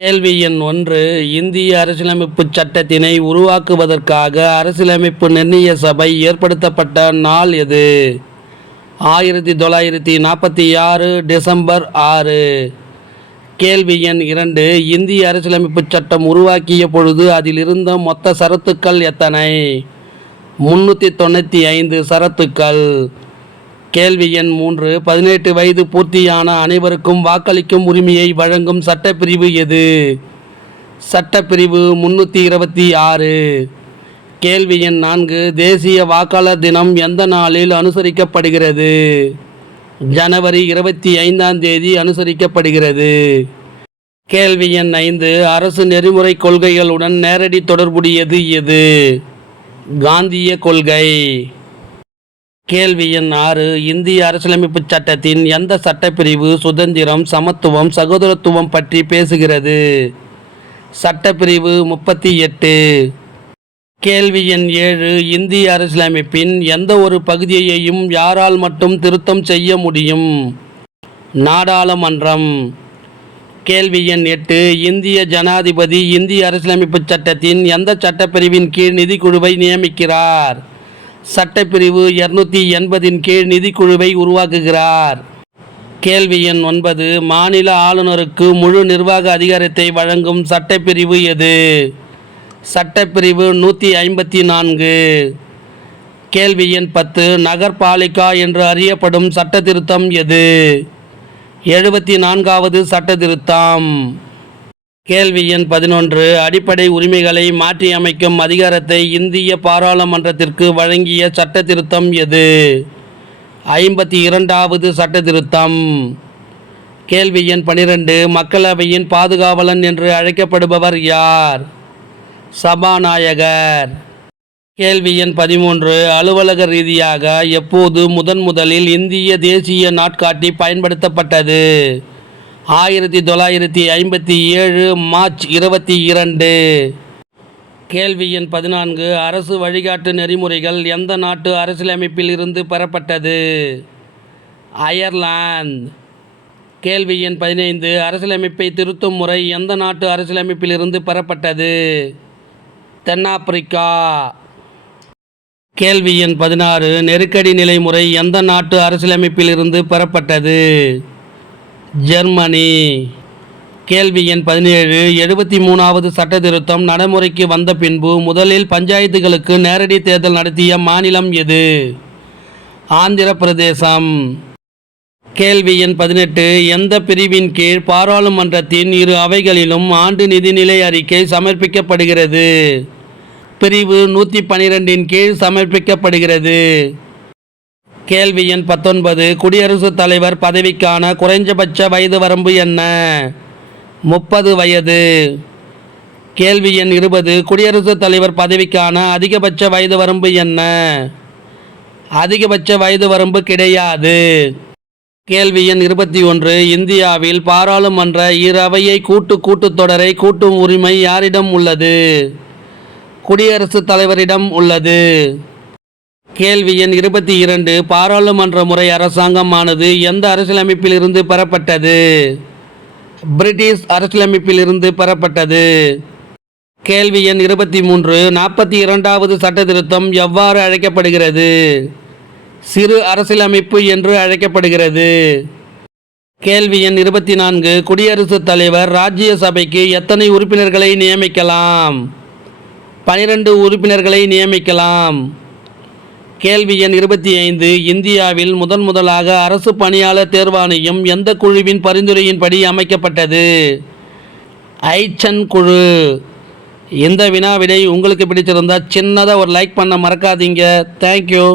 கேள்வி எண் 1. இந்திய அரசியலமைப்புச் சட்டத்தினை உருவாக்குவதற்காக அரசியலமைப்பு நிர்ணய சபை ஏற்படுத்தப்பட்ட நாள் எது? 1946 டிசம்பர் 6. கேள்வி எண் 2. இந்திய அரசியலமைப்புச் சட்டம் உருவாக்கிய பொழுது அதில் இருந்த மொத்த சரத்துக்கள் எத்தனை? 395 சரத்துக்கள். கேள்வி எண் 3. 18 வயது பூர்த்தியான அனைவருக்கும் வாக்களிக்கும் உரிமையை வழங்கும் சட்டப்பிரிவு எது? சட்டப்பிரிவு 326. கேள்வி எண் 4. தேசிய வாக்காளர் தினம் எந்த நாளில் அனுசரிக்கப்படுகிறது? ஜனவரி 25ஆம் தேதி அனுசரிக்கப்படுகிறது. கேள்வி எண் 5. அரசு நெறிமுறை கொள்கைகளுடன் நேரடி தொடர்புடையது எது? காந்திய கொள்கை. கேள்வி எண் 6. இந்திய அரசியலமைப்புச் சட்டத்தின் எந்த சட்டப்பிரிவு சுதந்திரம், சமத்துவம், சகோதரத்துவம் பற்றி பேசுகிறது? சட்டப்பிரிவு 38. கேள்வி எண் 7. இந்திய அரசியலமைப்பின் எந்த ஒரு பகுதியையும் யாரால் மட்டும் திருத்தம் செய்ய முடியும்? நாடாளுமன்றம். கேள்வி எண் 8. இந்திய ஜனாதிபதி இந்திய அரசியலமைப்புச் சட்டத்தின் எந்த சட்டப்பிரிவின் கீழ் நிதிக்குழுவை நியமிக்கிறார்? சட்டப்பிரிவு 280 கீழ் நிதிக்குழுவை உருவாக்குகிறார். கேள்வி எண் 9. மாநில ஆளுநருக்கு முழு நிர்வாக அதிகாரத்தை வழங்கும் சட்டப்பிரிவு எது? சட்டப்பிரிவு 154. கேள்வி எண் 10. நகர்பாலிகா என்று அறியப்படும் சட்ட திருத்தம் எது? 74வது சட்ட திருத்தம். கேள்வி எண் 11. அடிப்படை உரிமைகளை மாற்றியமைக்கும் அதிகாரத்தை இந்திய பாராளுமன்றத்திற்கு வழங்கிய சட்ட திருத்தம் எது? 52வது சட்ட திருத்தம். கேள்வி எண் 12. மக்களவையின் பாதுகாவலன் என்று அழைக்கப்படுபவர் யார்? சபாநாயகர். கேள்வி எண் 13. அலுவலக ரீதியாக எப்போது முதலில் இந்திய தேசிய நாட்காட்டி பயன்படுத்தப்பட்டது? 1957 மார்ச் 22. கேள்வி எண் 14. அரசு வழிகாட்டு நெறிமுறைகள் எந்த நாட்டு அரசியலமைப்பில் இருந்து பெறப்பட்டது? அயர்லாந்து. கேள்வி எண் 15. அரசியலமைப்பை திருத்தும் முறை எந்த நாட்டு அரசியலமைப்பில் இருந்து பெறப்பட்டது? தென்னாப்பிரிக்கா. கேள்வி எண் 16. நெருக்கடி நிலை முறை எந்த நாட்டு அரசியலமைப்பில் இருந்து பெறப்பட்டது? ஜெர்மனி. கேள்வி எண் 17. 73வது சட்ட திருத்தம் நடைமுறைக்கு வந்த பின்பு முதலில் பஞ்சாயத்துகளுக்கு நேரடி தேர்தல் நடத்திய மாநிலம் எது? ஆந்திர பிரதேசம். கேள்வி எண் 18. எந்த பிரிவின் கீழ் பாராளுமன்றத்தின் இரு அவைகளிலும் ஆண்டு நிதிநிலை அறிக்கை சமர்ப்பிக்கப்படுகிறது? பிரிவு 112 கீழ் சமர்ப்பிக்கப்படுகிறது. கேள்வி எண் 19. குடியரசுத் தலைவர் பதவிக்கான குறைந்தபட்ச வயது வரம்பு என்ன? 30 வயது. கேள்வி எண் 20. குடியரசுத் தலைவர் பதவிக்கான அதிகபட்ச வயது வரம்பு என்ன? அதிகபட்ச வயது வரம்பு கிடையாது. கேள்வி எண் 21. இந்தியாவில் பாராளுமன்ற இரு அவையை கூட்டத்தொடரை கூட்டும் உரிமை யாரிடம் உள்ளது? குடியரசுத் தலைவரிடம் உள்ளது. கேள்வி எண் 22. பாராளுமன்ற முறை அரசாங்கமானது எந்த அரசியலமைப்பில் இருந்து பெறப்பட்டது? பிரிட்டிஷ் அரசியலமைப்பில் இருந்து பெறப்பட்டது. கேள்வி எண் 23. 42வது சட்ட திருத்தம் எவ்வாறு அழைக்கப்படுகிறது? சிறு அரசியலமைப்பு என்று அழைக்கப்படுகிறது. கேள்வி எண் 24. குடியரசுத் தலைவர் ராஜ்யசபைக்கு எத்தனை உறுப்பினர்களை நியமிக்கலாம்? 12 உறுப்பினர்களை நியமிக்கலாம். கேள்வி எண் 25. இந்தியாவில் முதலாக அரசு பணியாளர் தேர்வாணையம் எந்த குழுவின் பரிந்துரையின்படி அமைக்கப்பட்டது? ஐச்சன் குழு. இந்த வினா விடை உங்களுக்கு பிடிச்சிருந்தா சின்னதாக ஒரு லைக் பண்ண மறக்காதீங்க. தேங்க்யூ.